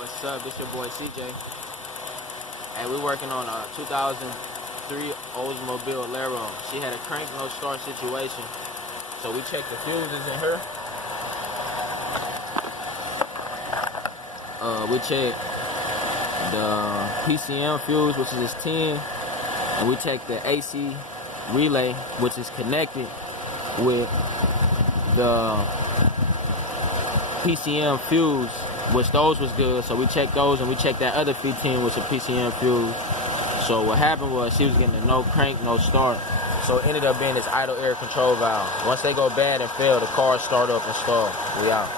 What's up? It's your boy CJ. Hey, we working on a 2003 Oldsmobile Alero. She had a crank no start situation, so we checked the fuses in her. We checked the PCM fuse, which is 10, and we checked the AC relay, which is connected with the PCM fuse, which those was good, so we checked those, and we checked that other 15, which is a PCM fuse. So what happened was she was getting a no crank, no start, so it ended up being this idle air control valve. Once they go bad and fail, the car start up and stall. We out.